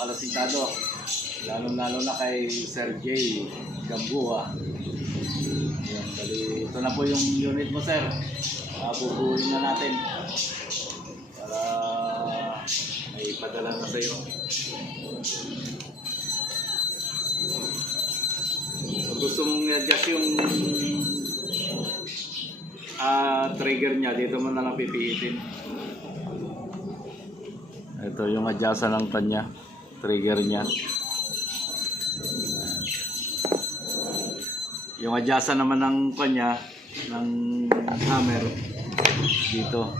kalasintado. Lalo-lalo na kay Sir J. Gambua. Yan, bali, ito na po yung unit mo, sir. Uh, bubuhin na natin. Para may padala na sa'yo. Kung gusto mong i-adjust yung ah, trigger niya, dito mo na lang pipihitin. Ito yung adjustan ng kanya, trigger niya. Yung adjustan naman ng kanya, ng hammer, dito.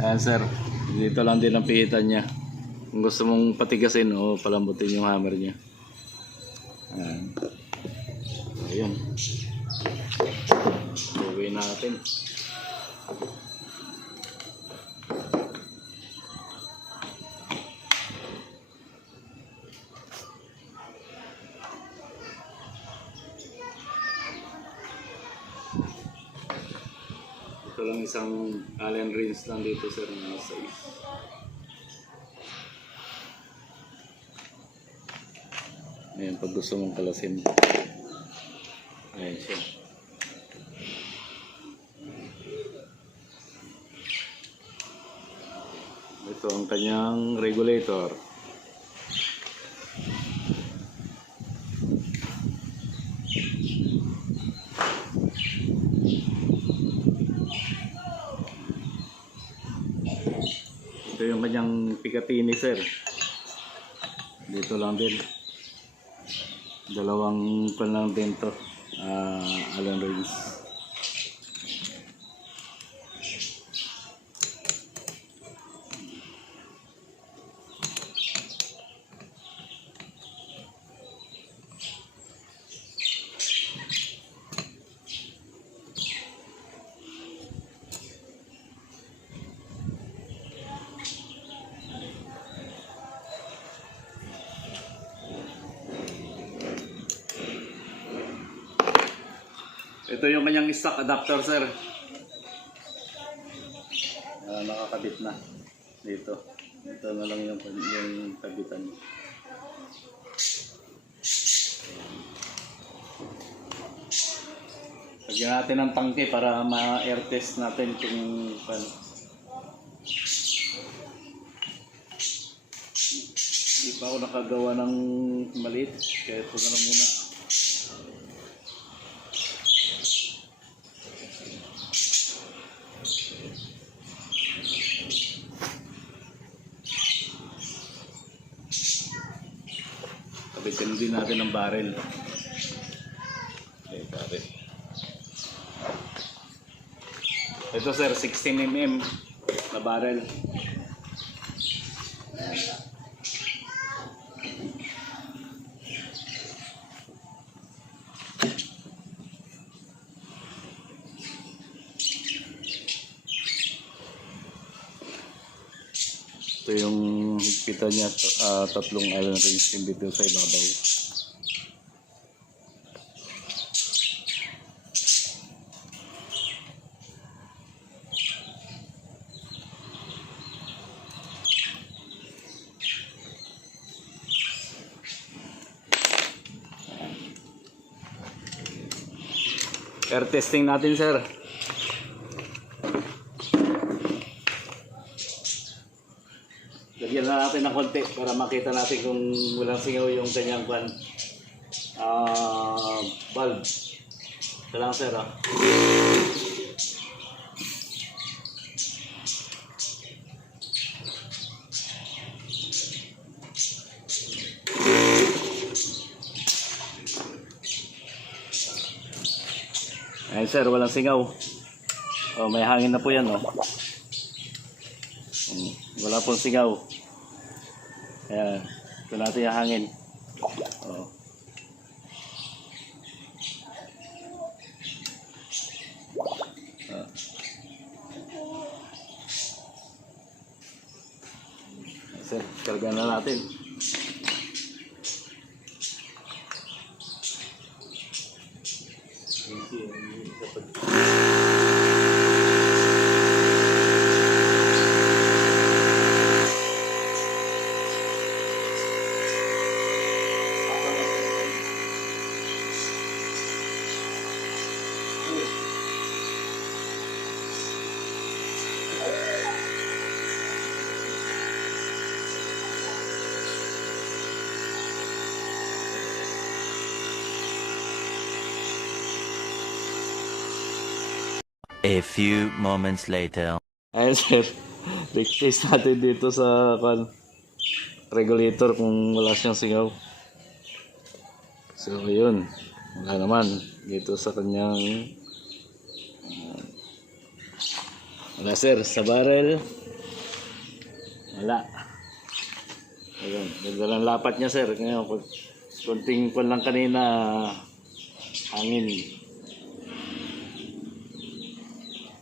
Ayan sir, dito lang din ang pihitan niya. Kung gusto mong patigasin o palambutin yung hammer niya. Ayan. Ayun. Gawin natin. Lang isang Allen wrench lang dito sir na nasa is. Ayan, pag gusto mong kalasin. Ayan siya. Ito ang kanyang regulator. Ito yung kanyang Picatinny sir. Dito lang din. Dalawang pan lang din to. Ah, Allen Rings. Ito yung kanyang stock adapter, sir. Ah, nakakabit na dito. Ito na lang yung, yung kabitan. Lagyan natin ng tangke para ma-air test natin kung paano. Hindi pa ako nakagawa ng maliit, kaya ito na lang muna. Kabitin din natin ng barrel. Okay, barrel. Ito sir, 16 mm na barrel. Ito yung higpitan niya, ah, tatlong iron rings yung dito sa ibabaw. Air testing natin sir. Lagyan na natin ng konti para makita natin kung walang singaw yung kanyang pan ah bulb. Ito lang sir ah. Ayan sir, walang singaw. Oh, may hangin na po yan oh. Mm, Wala pong sigaw. Ayan. Ito natin yung hangin. Oh. Ah. Sir, karga na natin. A few moments later. Ayun sir, test natin dito sa kan regulator kung wala siyang singaw. So yun, wala naman dito sa kanyang uh, wala sir, sa barrel wala. Ayun, ganda lang lapat niya sir. Ngayon, konting pan lang kanina hangin.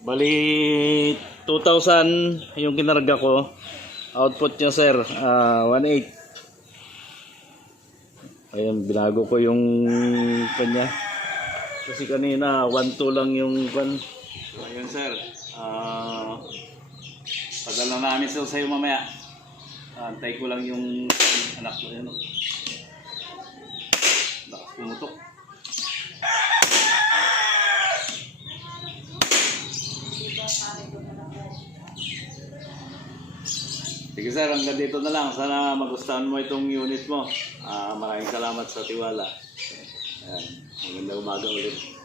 Bali, 2,000 yung kinarga ko. Output niya, sir, ah 1.8. Ayun, binago ko yung kanya. Kasi kanina, 1.2 lang yung kan. Ayun, sir. Ah, padala namin sa sa'yo mamaya. Antay ko lang yung anak ko. Ayun, oh. Lakas pumutok. Sige sir, hanggang dito na lang. Sana magustuhan mo itong unit mo. Ah, maraming salamat sa tiwala. Ayan, magandang umaga ulit.